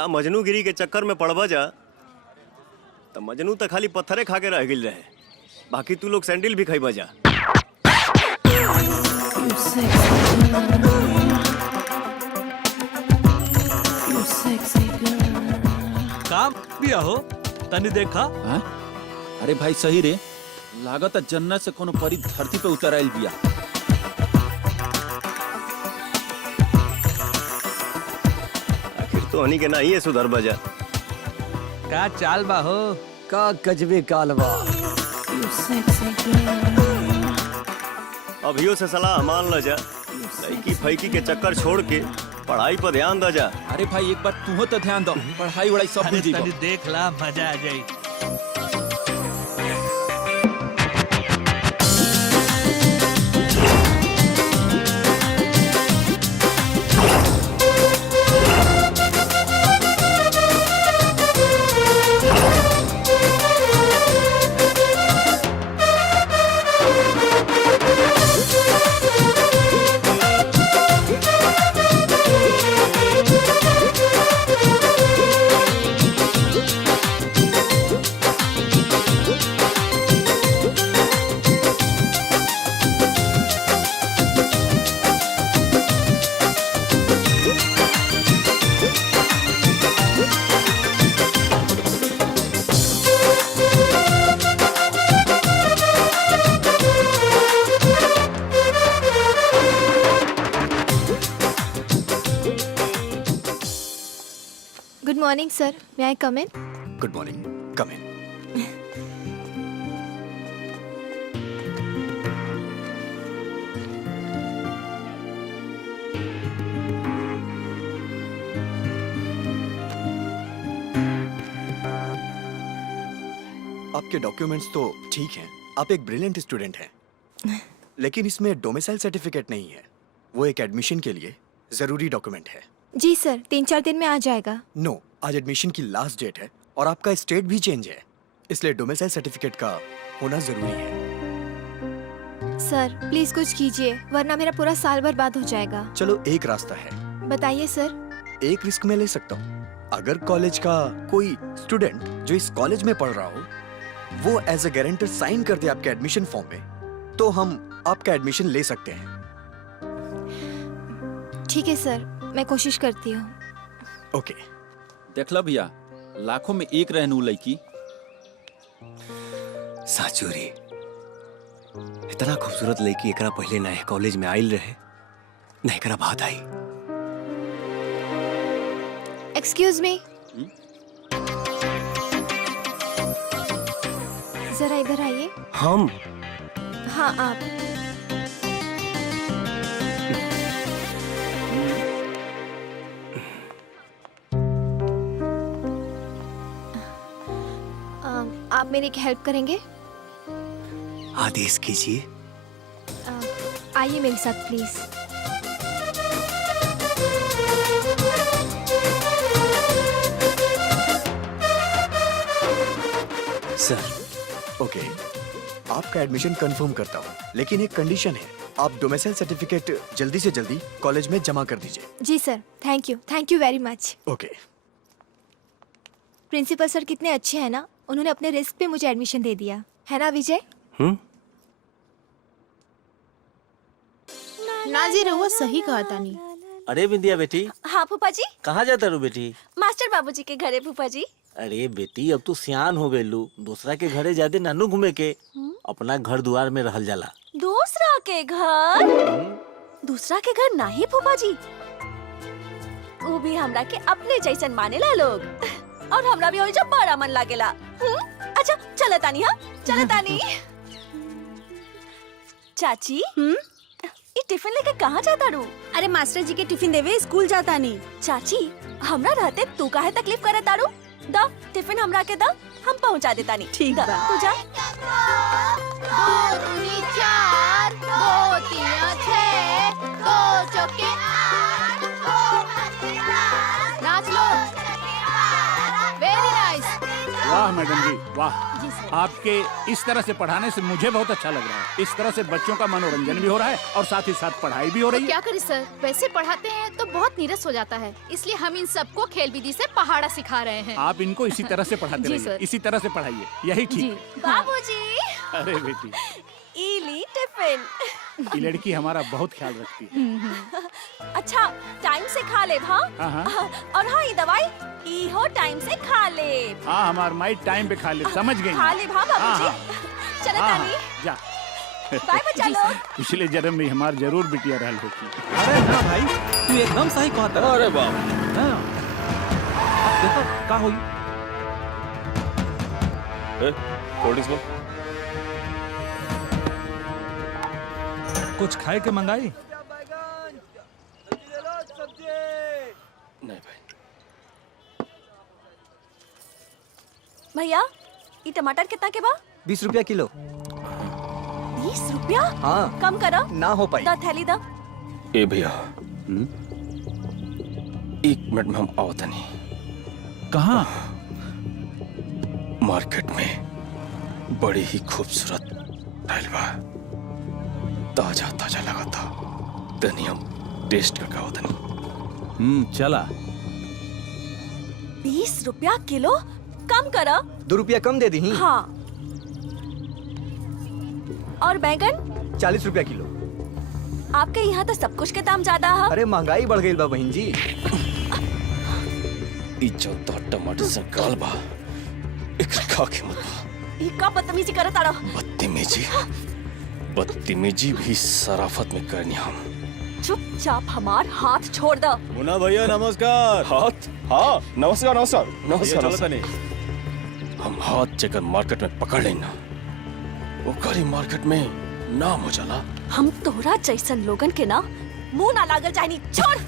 का मजनूगिरी के चक्कर में पड़बा जा तो मजनू तो खाली पत्थरे खा के रह गई रहे, बाकी तू लोग सैंडल भी खाई बजा। काम भी हो तनी देखा। हाँ? अरे भाई सही रे, लागत जन्नत से कोनो परी धरती पे उतर आयल बिया। आखिर तो हनी के ना ही है सुधर बजा। का चाल बा हो, का गजबे कालवा। अभियो से सलाह मान ल जा, लड़की फैकी के चक्कर छोड़ के पढ़ाई पर ध्यान द जा। अरे भाई एक बार तू तो ध्यान दो, पढ़ाई वढ़ाई सब भूल तनी जीबो। देख ला, मजा आ जाई। Good morning, sir. May I come in? Good morning, come in. आपके डॉक्यूमेंट्स तो ठीक हैं, आप एक ब्रिलियंट स्टूडेंट हैं, लेकिन इसमें डोमिसाइल सर्टिफिकेट नहीं है। वो एक एडमिशन के लिए जरूरी डॉक्यूमेंट है। जी सर, 3-4 दिन में आ जाएगा। नो, आज एडमिशन की लास्ट डेट है और आपका स्टेट भी चेंज है, इसलिए डोमिसाइल सर्टिफिकेट का होना जरूरी है। सर प्लीज कुछ कीजिए, वरना मेरा पूरा साल बर्बाद हो जाएगा। चलो एक रास्ता है, बताइए सर। एक रिस्क मैं ले सकता हूँ। अगर कॉलेज का कोई स्टूडेंट जो इस कॉलेज में पढ़ रहा हो वो एज अ गारंटर साइन कर दे आपके एडमिशन फॉर्म में, तो हम आपका एडमिशन ले सकते हैं। ठीक है सर, मैं कोशिश करती हूँ। ओके। देखला भैया, लाखों में एक रहनू लड़की। साचुरी, इतना खूबसूरत लड़की एकरा पहले ना कॉलेज में आइल रहे, ना एकरा बात आई। एक्सक्यूज मी, जरा इधर आइए। हम? हाँ आप। आप मेरी एक हेल्प करेंगे? आदेश कीजिए। आइए मेरे साथ प्लीज। सर। ओके, आपका एडमिशन कंफर्म करता हूँ, लेकिन एक कंडीशन है, आप डोमिसाइल सर्टिफिकेट जल्दी से जल्दी कॉलेज में जमा कर दीजिए। जी सर, थैंक यू वेरी मच। ओके। प्रिंसिपल सर कितने अच्छे हैं ना, उन्होंने अपने रिस्क पे मुझे एडमिशन दे दिया, है ना विजय? नाजी रहुआ सही कहा तानी। अरे बिंदिया बेटी। हाँ फूफा जी। कहाँ जाता रू बेटी? मास्टर बाबूजी के घरे फूफा जी। अरे बेटी अब तू सियान हो गई लू, दूसरा के घरे जादे नानू घूमे के, अपना घर दुआर में रहल जाला। दूसरा के घर? दूसरा के घर नहीं फूफा जी, वो भी हमरा के अपने जैसन मानेला लोग, और हमरा भी वही जब बड़ा मन लागेला। अच्छा चले तानी। हाँ चले तानी। चाची ये टिफिन लेके कहाँ जाता रू? अरे मास्टर जी के टिफिन देवे स्कूल जाता नहीं। चाची हमरा रहते तू काहे तकलीफ करे तारू? दा टिफिन हमरा के दा, हम पहुँचा देता नहीं। ठीक बा। तू जा। 2 दूनी 4, 2 तीन 6, 2 चौके 8, 2 नाच लो। Very nice. वाह मैडम जी वाह, आपके इस तरह से पढ़ाने से मुझे बहुत अच्छा लग रहा है। इस तरह से बच्चों का मनोरंजन भी हो रहा है और साथ ही साथ पढ़ाई भी हो रही है। क्या करें सर, वैसे पढ़ाते हैं तो बहुत नीरस हो जाता है, इसलिए हम इन सबको खेल विधि से पहाड़ा सिखा रहे हैं। आप इनको इसी तरह से पढ़ाते जी रहिए, सर। इसी तरह से पढ़ाइए, यही ठीक है। बाबूजी अरे बेटी, इली टिफिन। ये लड़की हमारा बहुत ख्याल रखती है। अच्छा टाइम से खा ले हाँ। हाँ। और हाँ ये दवाई इहो टाइम से खा ले। हाँ हमार माई टाइम पे खा ले, समझ गई। खा ले भा बाबूजी। चलो हाँ, तानी जा। बाय बच्चा लोग। पिछले जन्म में हमार जरूर बिटिया रहल होगी। अरे हाँ भाई, तू एकदम सही कहता। अरे बाप, हाँ। अब देखो का होई। कोल्ड ड्रिंक्स में कुछ खाए के मंगाई? नहीं भाई। भैया ये टमाटर कितना के बा? 20 रुपया किलो। 20 रुपया? हाँ। कम करो। ना हो पाई। दा थैली दा। ए भैया, 1 मिनट में हम आवत नहीं। कहाँ? मार्केट में बड़ी ही खूबसूरत टाइल बा, ताजा ताजा लगा था। तनी हम टेस्ट करके आवत नहीं। चला। 20 रुपया किलो? कम करो। 2 रुपया कम दे दी। हाँ। और बैगन? 40 रुपया किलो। आपके यहाँ तो सब कुछ के दाम ज्यादा है। अरे महंगाई बढ़ गई बा बहन जी। इज्जत टमाटर से गाल बा, एक खा के मत बा। ये का बदतमीजी करत आड़ो? बदतमीजी भी शराफत में करनी हम। चुपचाप हमार हाथ छोड़ दो। मुन्ना भैया नमस्कार। हाथ? हाँ नमस्कार नमस्कार नमस्कार। हम हाथ जगह मार्केट में पकड़ लेना, ओकरी मार्केट में नाम हो जाला। हम तोरा जैसन लोगन के ना मुंह ना लागल चाहनी। छोड़।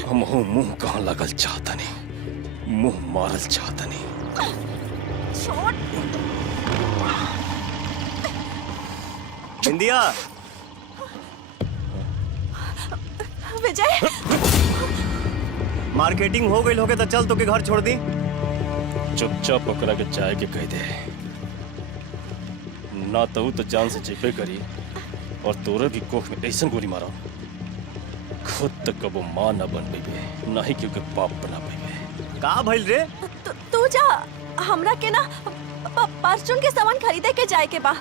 हम मुंह कहाँ लागल चाहता नहीं, मुंह मारल चाहता नहीं। छोड़। इंदिया। विजय। मार्केटिंग हो गई होगे तो चल तो के घर छोड़ दी। चुपचाप ओकरा के चाय के कह दे, ना तो जान से जेबे करी और तोरे भी कोख में ऐसा गोली मारा खुद तक कबो माँ न बन पेबे, ना ही क्योंकि बाप बना पेबे। का भइल रे? तू जा, हमरा के ना परचून के सामान खरीदे के जाए के बा।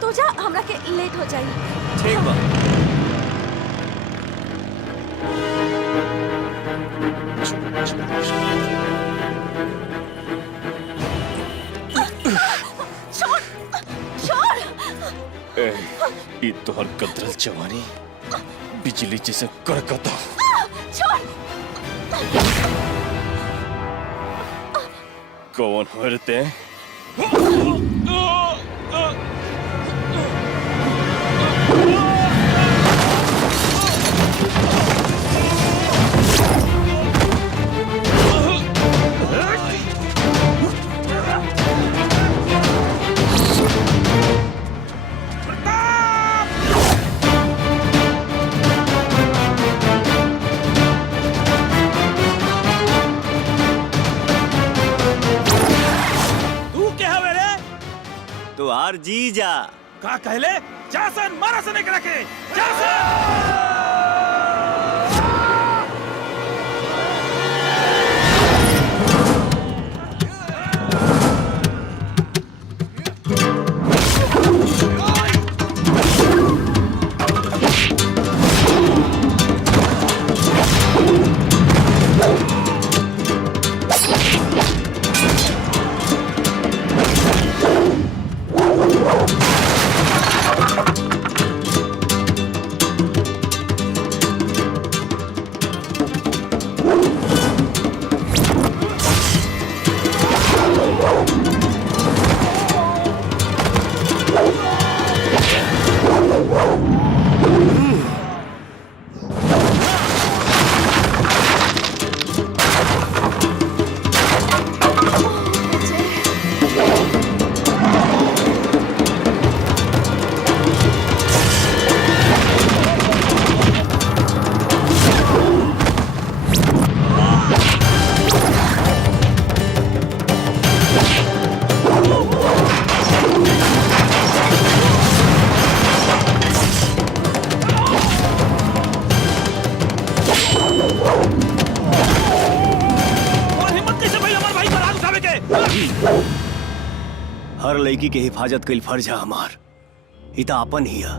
तू जा, हमरा के लेट हो जाई। ठीक बा। छोड़ छोड़। ई तोहर कतरल जवानी बिजली जैसे कड़कता। छोड़। कौन हरते? तो आर जी जा का कहले? जासन मारा से निकल के जासन। लड़की के हिफाजत कईल फर्ज है हमार। इता अपन ही है।